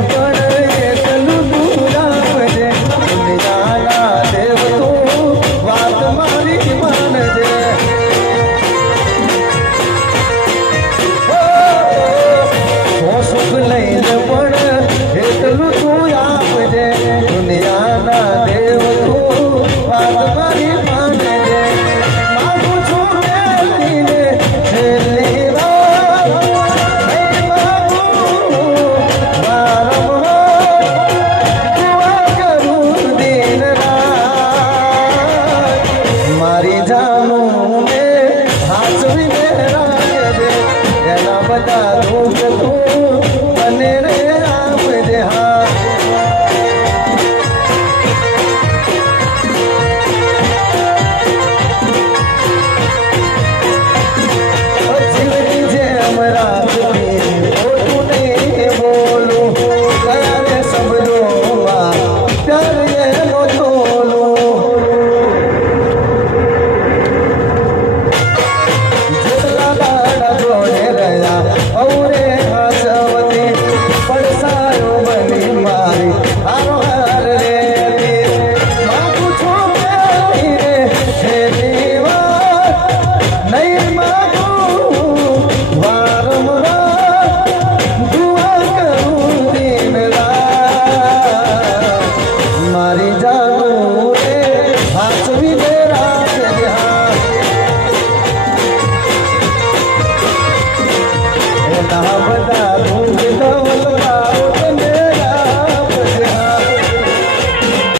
Whatever.